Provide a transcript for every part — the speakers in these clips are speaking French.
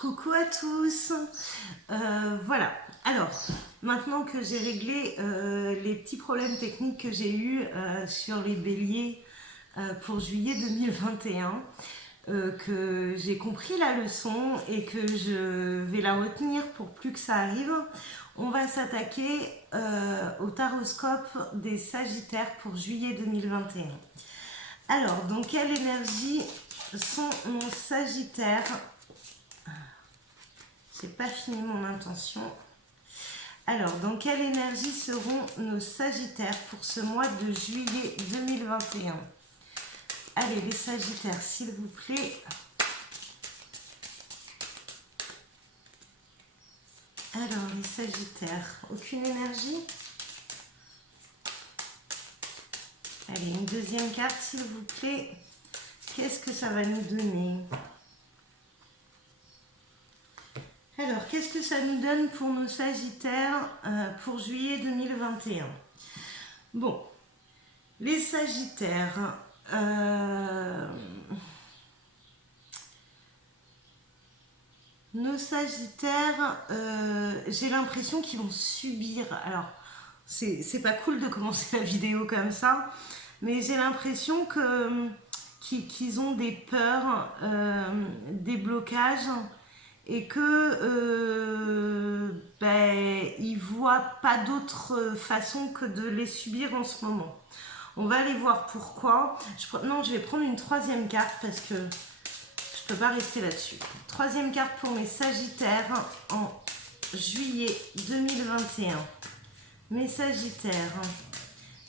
Coucou à tous. Voilà, alors maintenant que j'ai réglé les petits problèmes techniques que j'ai eus sur les béliers pour juillet 2021, que j'ai compris la leçon et que je vais la retenir pour plus que ça arrive, on va s'attaquer au taroscope des Sagittaires pour juillet 2021. Alors, dans quelle énergie sont nos Sagittaires? J'ai pas fini mon intention. Alors, dans quelle énergie seront nos Sagittaires pour ce mois de juillet 2021? Allez, les Sagittaires, s'il vous plaît. Alors, les Sagittaires, aucune énergie? Allez, une deuxième carte, s'il vous plaît. Qu'est-ce que ça va nous donner? Alors, qu'est-ce que ça nous donne pour nos Sagittaires pour juillet 2021? Bon, les Sagittaires, nos Sagittaires, j'ai l'impression qu'ils vont subir. Alors, c'est pas cool de commencer la vidéo comme ça, mais j'ai l'impression qu'ils ont des peurs, des blocages, et que ils voient pas d'autre façon que de les subir en ce moment. On va aller voir pourquoi. Non, je vais prendre une troisième carte parce que je peux pas rester là-dessus. Troisième carte pour mes Sagittaires en juillet 2021. Mes Sagittaires,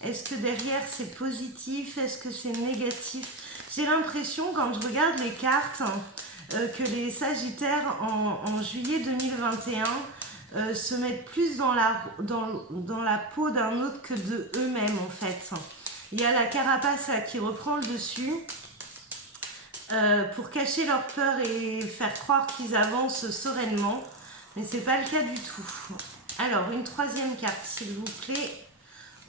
est-ce que derrière c'est positif? Est-ce que c'est négatif? J'ai l'impression, quand je regarde les cartes, que les Sagittaires en juillet 2021 se mettent plus dans la peau d'un autre que de eux-mêmes en fait. Il y a la carapace là, qui reprend le dessus pour cacher leur peur et faire croire qu'ils avancent sereinement, mais c'est pas le cas du tout. Alors une troisième carte s'il vous plaît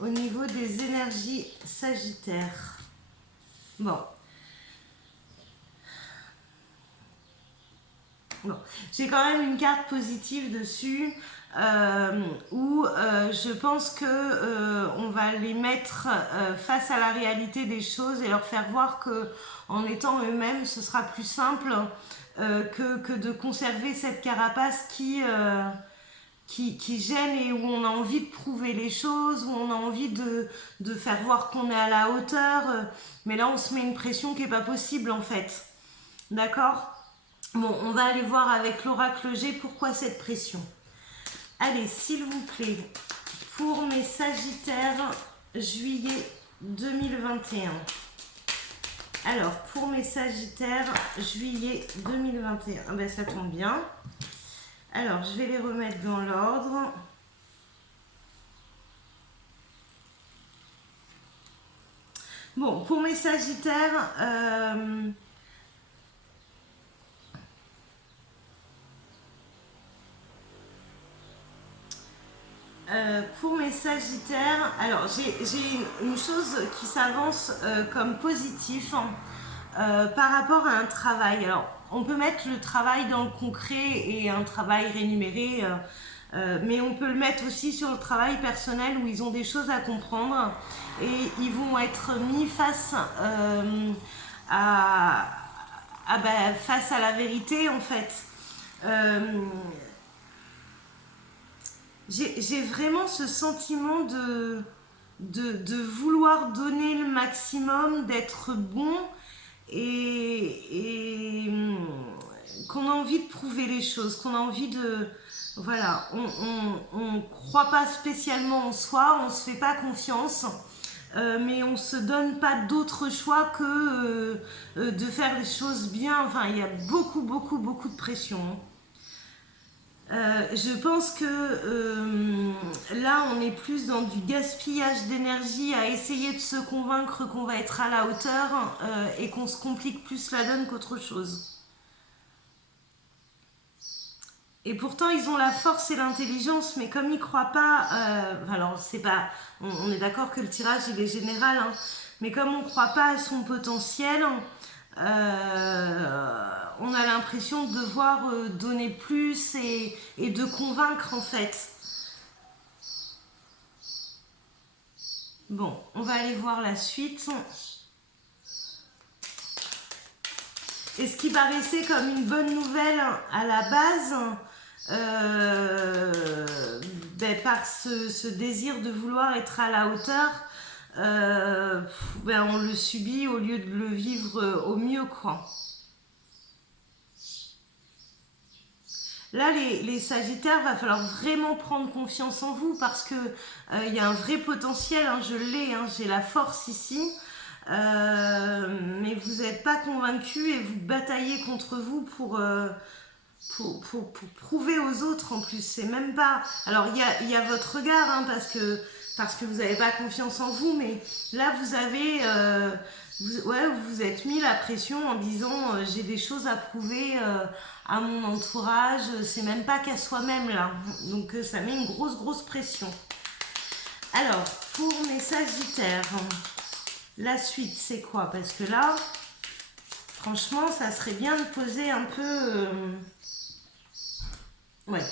au niveau des énergies Sagittaires. Bon. Bon, j'ai quand même une carte positive dessus où je pense que on va les mettre face à la réalité des choses et leur faire voir que en étant eux-mêmes, ce sera plus simple que de conserver cette carapace qui gêne et où on a envie de prouver les choses, où on a envie de faire voir qu'on est à la hauteur. Mais là, on se met une pression qui n'est pas possible en fait. D'accord ? Bon, on va aller voir avec l'oracle G pourquoi cette pression. Allez, s'il vous plaît, pour mes Sagittaires, juillet 2021. Alors, pour mes Sagittaires, juillet 2021. Ah ben, ça tombe bien. Alors, je vais les remettre dans l'ordre. Bon, pour mes Sagittaires... pour mes Sagittaires, alors j'ai une chose qui s'avance comme positif par rapport à un travail. Alors, on peut mettre le travail dans le concret et un travail rémunéré, mais on peut le mettre aussi sur le travail personnel où ils ont des choses à comprendre et ils vont être mis face face à la vérité en fait. J'ai vraiment ce sentiment de vouloir donner le maximum, d'être bon et qu'on a envie de prouver les choses, qu'on a envie de... Voilà, on croit pas spécialement en soi, on se fait pas confiance, mais on se donne pas d'autre choix que de faire les choses bien. Enfin, il y a beaucoup de pression. Je pense que là, on est plus dans du gaspillage d'énergie à essayer de se convaincre qu'on va être à la hauteur et qu'on se complique plus la donne qu'autre chose. Et pourtant, ils ont la force et l'intelligence, mais comme ils ne croient pas... alors, c'est pas... On est d'accord que le tirage, il est général, hein, mais comme on ne croit pas à son potentiel... on a l'impression de devoir donner plus et de convaincre en fait. Bon, on va aller voir la suite. Et ce qui paraissait comme une bonne nouvelle à la base, par ce désir de vouloir être à la hauteur, on le subit au lieu de le vivre au mieux, quoi. Là, les Sagittaires, va falloir vraiment prendre confiance en vous parce que y a un vrai potentiel, hein, je l'ai, hein, j'ai la force ici. Mais vous n'êtes pas convaincu et vous bataillez contre vous pour prouver aux autres en plus. C'est même pas. Alors il y a votre regard, hein, parce que vous n'avez pas confiance en vous, mais là vous avez. Vous êtes mis la pression en disant j'ai des choses à prouver à mon entourage, c'est même pas qu'à soi-même là. Donc ça met une grosse pression. Alors, pour mes Sagittaires. La suite, c'est quoi? Parce que là, franchement, ça serait bien de poser un peu... Ouais.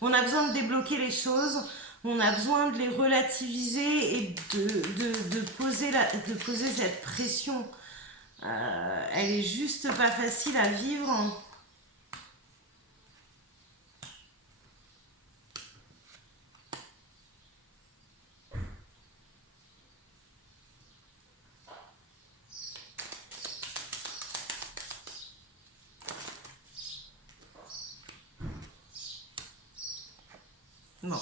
On a besoin de débloquer les choses. On a besoin de les relativiser et de poser cette pression. Elle est juste pas facile à vivre. Bon.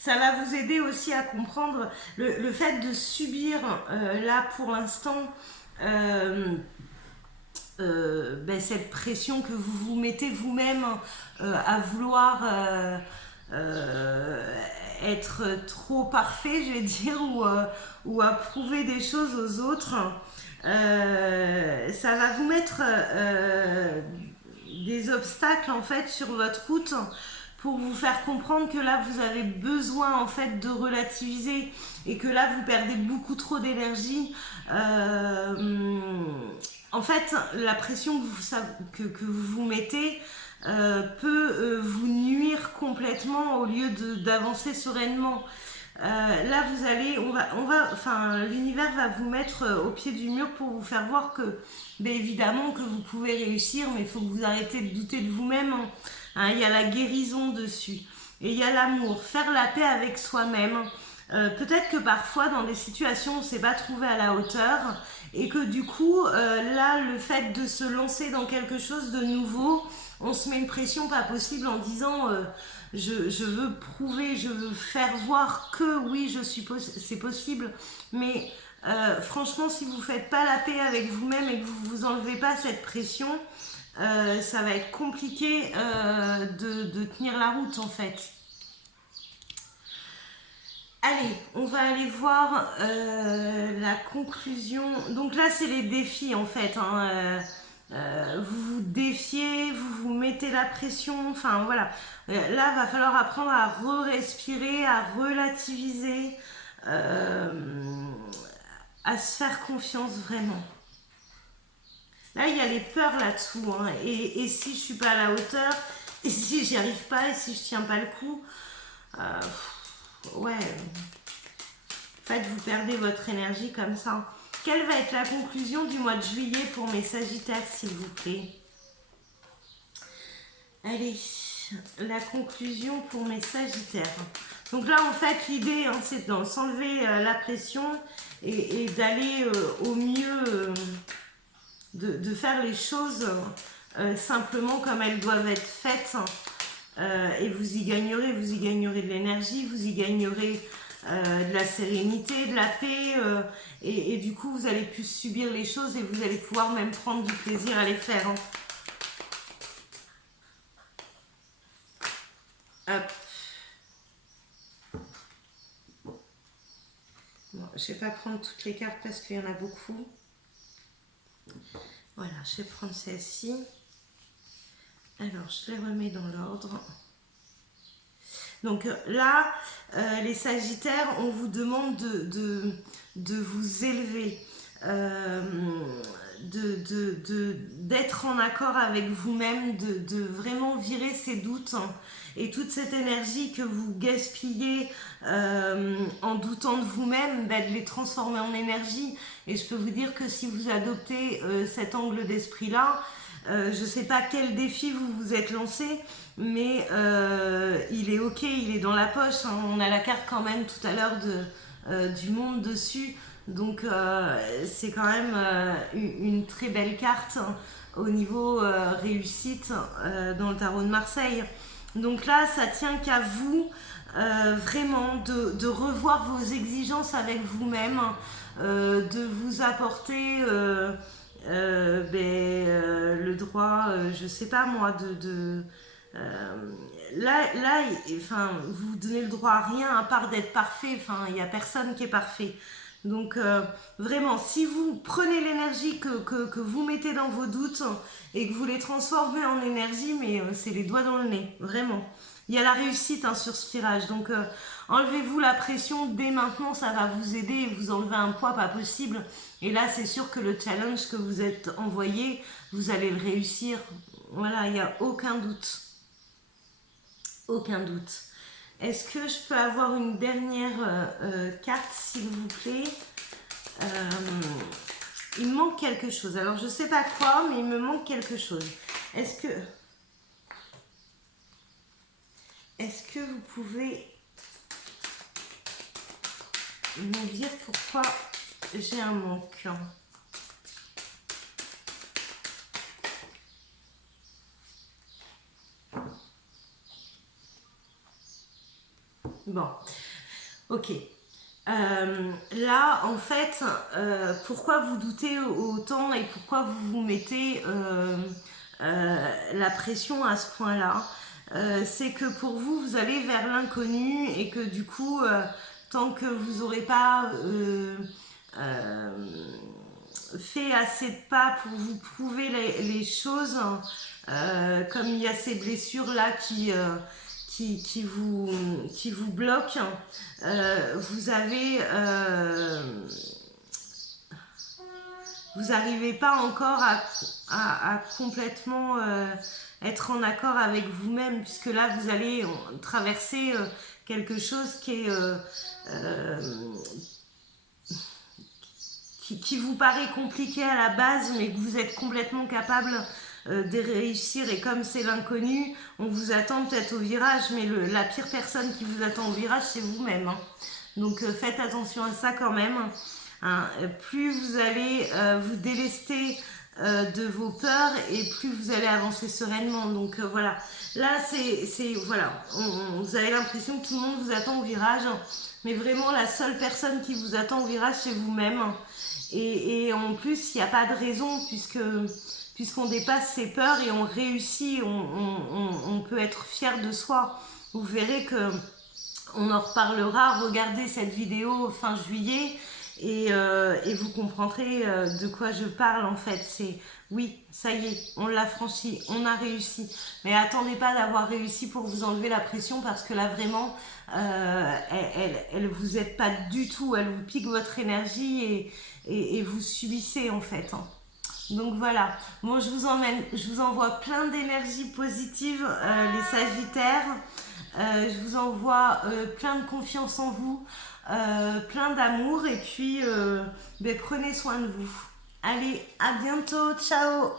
Ça va vous aider aussi à comprendre le fait de subir, là pour l'instant, cette pression que vous vous mettez vous-même à vouloir être trop parfait, je vais dire, ou à prouver des choses aux autres. Ça va vous mettre des obstacles en fait sur votre route pour vous faire comprendre que là vous avez besoin en fait de relativiser et que là vous perdez beaucoup trop d'énergie. En fait, la pression que vous vous mettez peut vous nuire complètement au lieu d'avancer sereinement. Là, vous allez, l'univers va vous mettre au pied du mur pour vous faire voir que, évidemment, que vous pouvez réussir, mais il faut que vous arrêtez de douter de vous-même. Hein, il y a la guérison dessus. Et il y a l'amour, faire la paix avec soi-même. Peut-être que parfois, dans des situations, on ne s'est pas trouvé à la hauteur et que du coup, là, le fait de se lancer dans quelque chose de nouveau, on se met une pression pas possible en disant je veux prouver, je veux faire voir que oui, c'est possible. Mais franchement, si vous ne faites pas la paix avec vous-même et que vous ne vous enlevez pas cette pression, ça va être compliqué de tenir la route en fait. Allez, on va aller voir la conclusion. Donc là, c'est les défis en fait. Hein. Vous vous défiez, vous vous mettez la pression. Enfin voilà. Là, va falloir apprendre à respirer, à relativiser, à se faire confiance vraiment. Là, il y a les peurs là-dessous. Hein. Et si je suis pas à la hauteur, et si j'y arrive pas, et si je tiens pas le coup, ouais. En fait, vous perdez votre énergie comme ça. Quelle va être la conclusion du mois de juillet pour mes Sagittaires, s'il vous plaît? Allez, la conclusion pour mes Sagittaires. Donc là, en fait, l'idée, hein, c'est de s'enlever la pression et d'aller au mieux, de faire les choses simplement comme elles doivent être faites. Et vous y gagnerez de l'énergie, vous y gagnerez de la sérénité, de la paix, et du coup, vous allez plus subir les choses et vous allez pouvoir même prendre du plaisir à les faire. Hein. Hop. Bon, je ne vais pas prendre toutes les cartes parce qu'il y en a beaucoup. Voilà, je vais prendre celle-ci. Alors, je les remets dans l'ordre. Donc là, les Sagittaires, on vous demande de vous élever, d'être en accord avec vous-même, de vraiment virer ces doutes hein, et toute cette énergie que vous gaspillez en doutant de vous-même, bah, de les transformer en énergie. Et je peux vous dire que si vous adoptez cet angle d'esprit-là, je ne sais pas quel défi vous vous êtes lancé, mais il est ok, il est dans la poche. Hein. On a la carte quand même tout à l'heure du monde dessus. Donc c'est quand même une très belle carte hein, au niveau réussite dans le tarot de Marseille. Donc là, ça tient qu'à vous vraiment de revoir vos exigences avec vous-même, de vous apporter le droit, je sais pas moi, là, enfin, vous donnez le droit à rien à part d'être parfait. Enfin, il n'y a personne qui est parfait. Donc, vraiment, si vous prenez l'énergie que vous mettez dans vos doutes et que vous les transformez en énergie, mais c'est les doigts dans le nez, vraiment. Il y a la réussite hein, sur ce tirage. Donc, enlevez-vous la pression dès maintenant, ça va vous aider et vous enlever un poids pas possible. Et là, c'est sûr que le challenge que vous êtes envoyé, vous allez le réussir. Voilà, il n'y a aucun doute. Aucun doute. Est-ce que je peux avoir une dernière carte, s'il vous plaît? Il me manque quelque chose. Alors, je ne sais pas quoi, mais il me manque quelque chose. Est-ce que vous pouvez me dire pourquoi j'ai un manque? Bon, ok. Là, en fait, pourquoi vous doutez autant et pourquoi vous vous mettez la pression à ce point-là? C'est que pour vous, vous allez vers l'inconnu et que du coup, tant que vous n'aurez pas fait assez de pas pour vous prouver les choses, comme il y a ces blessures-là qui vous bloquent, vous n'arrivez pas encore à complètement être en accord avec vous-même, puisque là vous allez traverser quelque chose qui vous paraît compliqué à la base, mais que vous êtes complètement capable de réussir. Et comme c'est l'inconnu, on vous attend peut-être au virage, mais la pire personne qui vous attend au virage, c'est vous-même. Hein. Donc faites attention à ça quand même. Hein. Plus vous allez vous délester de vos peurs et plus vous allez avancer sereinement. Donc voilà, là voilà, vous avez l'impression que tout le monde vous attend au virage, mais vraiment la seule personne qui vous attend au virage, c'est vous-même. Et en plus, il n'y a pas de raison puisqu'on dépasse ses peurs et on réussit, on peut être fier de soi. Vous verrez que on en reparlera. Regardez cette vidéo fin juillet et vous comprendrez de quoi je parle en fait. C'est oui, ça y est, on l'a franchi, on a réussi. Mais attendez pas d'avoir réussi pour vous enlever la pression parce que là vraiment, elle vous aide pas du tout, elle vous pique votre énergie et vous subissez en fait. Hein. Donc voilà, bon, je vous envoie plein d'énergie positive, les Sagittaires. Je vous envoie plein de confiance en vous, plein d'amour et puis prenez soin de vous. Allez, à bientôt, ciao!